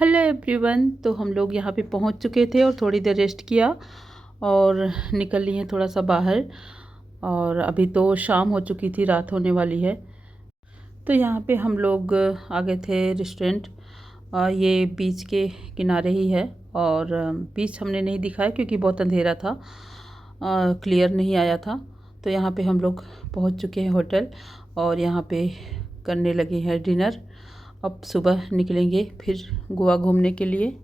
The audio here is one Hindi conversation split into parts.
Hello everyone. तो हम लोग यहाँ पे पहुँच चुके थे और थोड़ी देर रेस्ट किया और निकल लिए थोड़ा सा बाहर। और अभी तो शाम हो चुकी थी, रात होने वाली है। तो यहाँ पे हम लोग आ गए थे रेस्टोरेंट। ये बीच के किनारे ही है और बीच हमने नहीं दिखाया क्योंकि बहुत अंधेरा था, क्लियर नहीं आया था। तो यहाँ पे हम लोग पहुँच चुके हैं होटल और यहाँ पे करने लगे हैं डिनर। अब सुबह निकलेंगे फिर गोवा घूमने के लिए।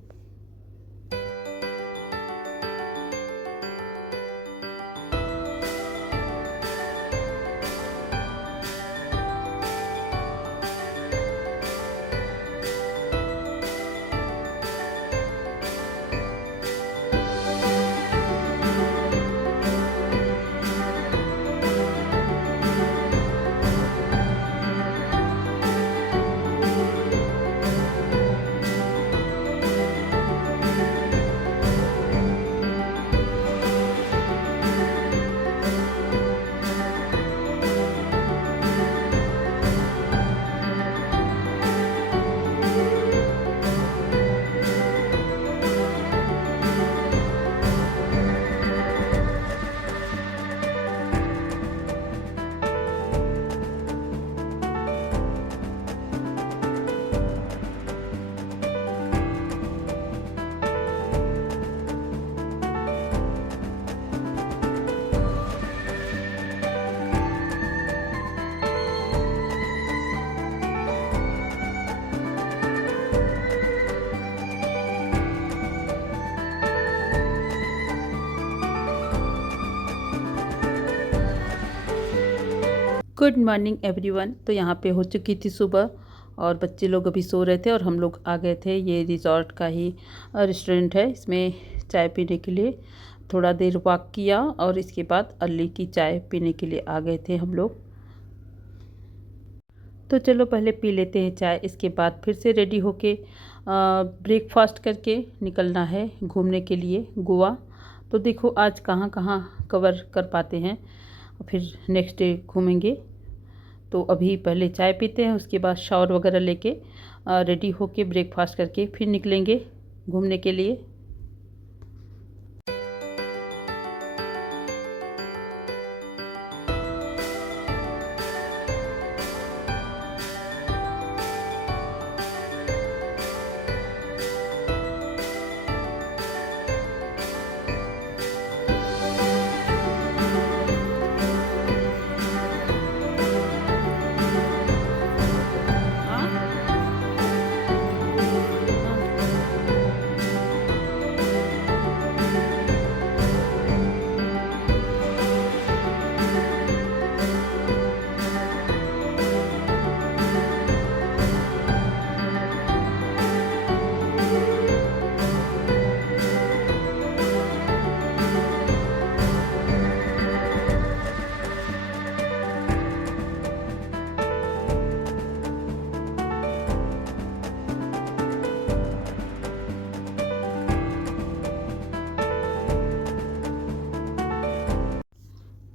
Good morning everyone. तो यहाँ पे हो चुकी थी सुबह और बच्चे लोग अभी सो रहे थे और हम लोग आ गए थे। ये रिज़ॉर्ट का ही रेस्टोरेंट है। इसमें चाय पीने के लिए थोड़ा देर वॉक किया और इसके बाद अर्ली की चाय पीने के लिए आ गए थे हम लोग। तो चलो पहले पी लेते हैं चाय, इसके बाद फिर से रेडी होके ब्रेकफास्ट करके निकलना है घूमने के लिए गोवा। तो देखो आज कहाँ कहाँ कवर कर पाते हैं, फिर नेक्स्ट डे घूमेंगे। तो अभी पहले चाय पीते हैं, उसके बाद शावर वगैरह लेके रेडी होके ब्रेकफास्ट करके फिर निकलेंगे घूमने के लिए।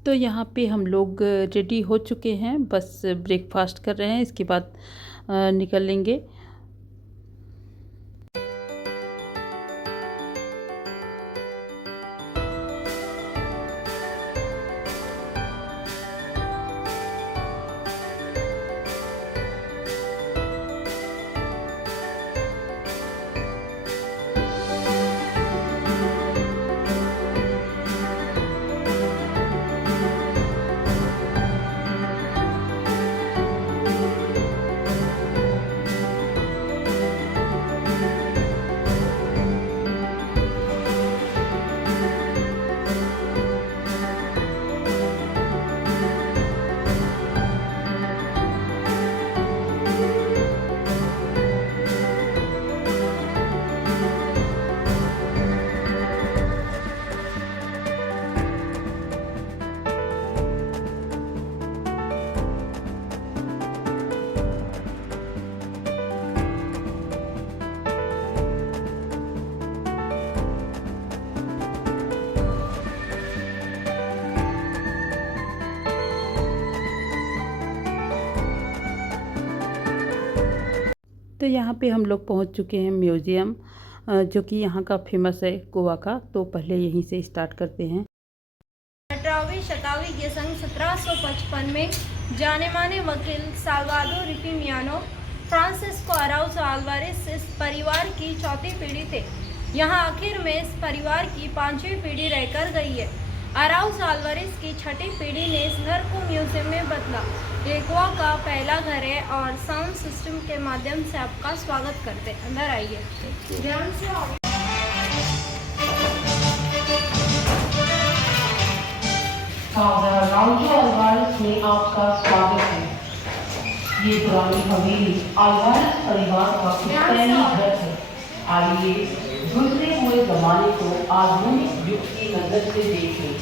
तो यहाँ पे हम लोग रेडी हो चुके हैं, बस ब्रेकफास्ट कर रहे हैं, इसके बाद निकलेंगे। यहाँ पे हम लोग पहुँच चुके हैं म्यूज़ियम, जो कि यहाँ का फेमस है गोवा का। तो पहले यहीं से स्टार्ट करते हैं। 18वीं शताब्दी के सन 1755 में जाने माने वकील साल्वाडोर रिफिमियानो फ्रांसिस्को अराउज अल्वारेस इस परिवार की चौथी पीढ़ी थे। यहाँ आखिर में इस परिवार की 5वीं पीढ़ी रहकर गई है। अराउज अल्वारेस की छठी पीढ़ी ने इस घर को म्यूजियम में बदला। ये गोवा का पहला घर है और साउंड सिस्टम के माध्यम से आपका स्वागत करते हैं। अंदर आइए, ध्यान से आओ। फादर राउजो अल्वारेस में आपका स्वागत है। ये पुरानी हवेली अल्वारेस परिवार का पुश्तैनी घर है। आइए गुजरे हुए जमाने को आधुनिक युग की नजर से देखें।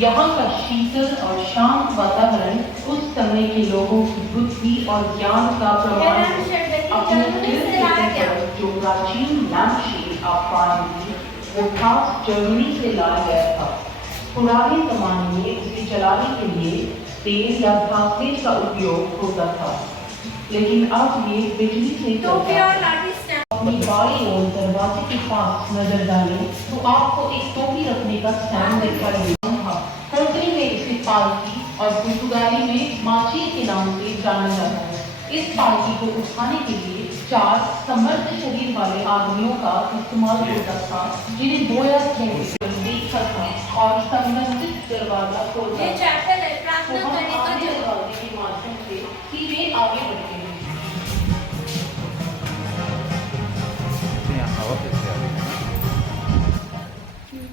यहाँ का शीतल और शांत वातावरण उस समय के लोगों की बुद्धि और ज्ञान का प्रमाण है। अपने जो प्राचीन लैंपशेड आप पाएंगे वो खास जर्मनी से लाया गया था। पुराने जमाने में उसे जलाने के लिए तेल या घासलेट का उपयोग होता था, लेकिन अब ये बिजली से चलता है। अपनी बाई ओर दरवाजे के पास नजर डालें तो आपको एक टोपी रखने का स्टैंड दिखाई देगा। कोंकणी में इसे पालकी और पुर्तगाली में माची के नाम से जाना जाता है। इस पालकी को उठाने के लिए 4 समर्थ शरीर वाले आदमियों का इस्तेमाल होता था, जिन्हें बोया देखा था और संबंधित दरवाजा खोलता था। प्रार्थना करने का दरवाजे के माध्यम से सीधे आगे बढ़ते हैं।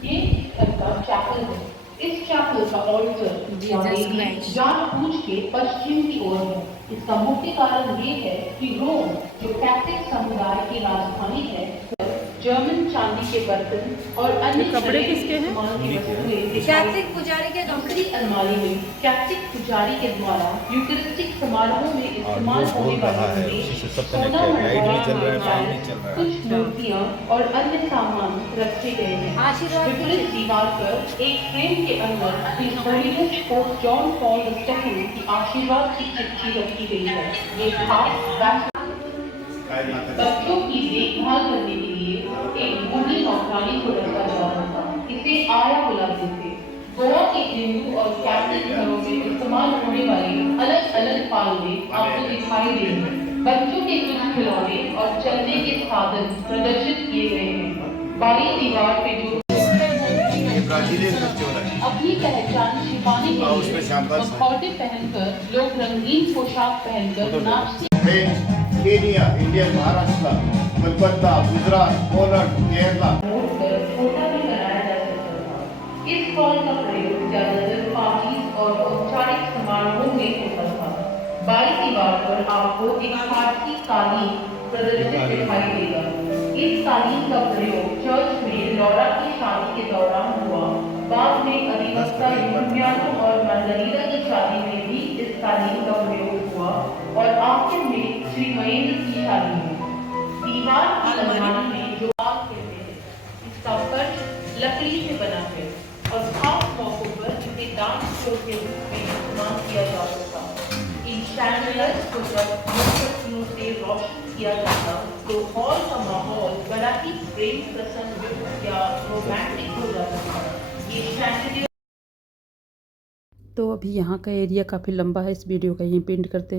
ये इसका चैपल है। इस चैपल का ऑल्टर जानबूझ के पश्चिम की ओर है। इसका मुख्य कारण ये है कि रोम, जो कैथोलिक समुदाय की राजधानी है, जर्मन चांदी के बर्तन और अन्य कपड़े किसके हैं? कैथोलिक पुजारी के दूसरी अलमारी में कैथोलिक पुजारी के द्वारा यूकरिस्टिक समारोहों में इस्तेमाल होने वाले सोना, कुछ मूर्तियाँ और अन्य सामान रखे गए हैं। विपरीत दीवार पर एक फ्रेम के अंदर his holiness pope John Paul II की आशीर्वाद की चिट्ठी रखी गई है। ये खास बच्चों की देखभाल करने के लिए एक बूढ़ी नौकरानी को रखा जाता था। इसे आया बुलाते थे। गोवा के हिंदू और कैथोलिक घरों में इस्तेमाल होने वाले अलग अलग पालने आपको दिखाई देंगे। बच्चों के कुछ खिलौने और चलने के साधन प्रदर्शित किए गए हैं। बाई दीवार पे जो अपनी पहचान छिपाने के लिए मखौटे पहनकर लोग रंगीन पोशाक पहनकर नाचते। Kenya, India, Maharashtra, Kolkata, Gujarat, Poland, Kerala. छोटा भी बनाया जा सकता था। इस फॉल का प्रयोग ज्यादातर पार्टीज और औपचारिक समारोहों में होता था। बाई दीवार पर आपको एक फारसी कालीन प्रदर्शित दिखाई देगा। इस कालीन का प्रयोग चर्च में लौरा की शादी के दौरान हुआ। बाद में अधिवक्ता यूलियानो और मार्गरीटा की शादी में भी इस कालीन का प्रयोग हुआ और आखिर में श्री महेंद्र की शादी में। दीवार की अलमारी में जो आप कहते हैं, इसका फर्श लकड़ी से बना है और खास मौकों पर इसे दान के रूप में इस्तेमाल किया जाता था। इन शैंडलियर्स को जब मोमबत्तियों से रोशन किया जाता तो हॉल का माहौल बड़ा ही प्रेम प्रसन्न या रोमांटिक हो जाता था। ये शैंडलियर। तो अभी यहाँ का एरिया काफ़ी लंबा है, इस वीडियो का यहीं पेंट करते हैं।